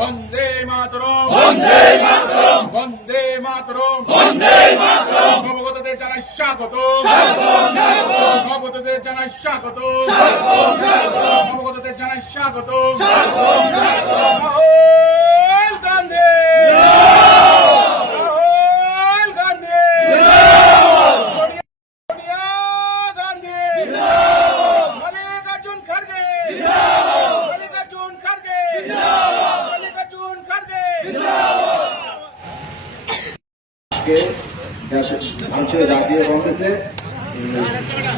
বন্দে মাতরম, বন্দে মাতরম, বন্দে মাতরম, বন্দে মাতরম। নবগতদের জানাই স্বাগত, স্বাগত, স্বাগত। নবগতদের জানাই স্বাগত, স্বাগত, স্বাগত। নবগতদের জানাই স্বাগত, স্বাগত, স্বাগত। রাহুল গান্ধী, রাহুল গান্ধী, সোনিয়া গান্ধী, মল্লিকার্জুন খড়গে, মল্লিকার্জুন খড়গে, মল্লিকার্জুন খড়গে। ভারতীয় জাতীয় কংগ্রেসে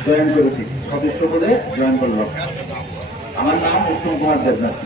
জয়েন করেছি, সদস্য পদে জয়েন করলাম। আমার নাম উত্তম কুমার দেবনাথ।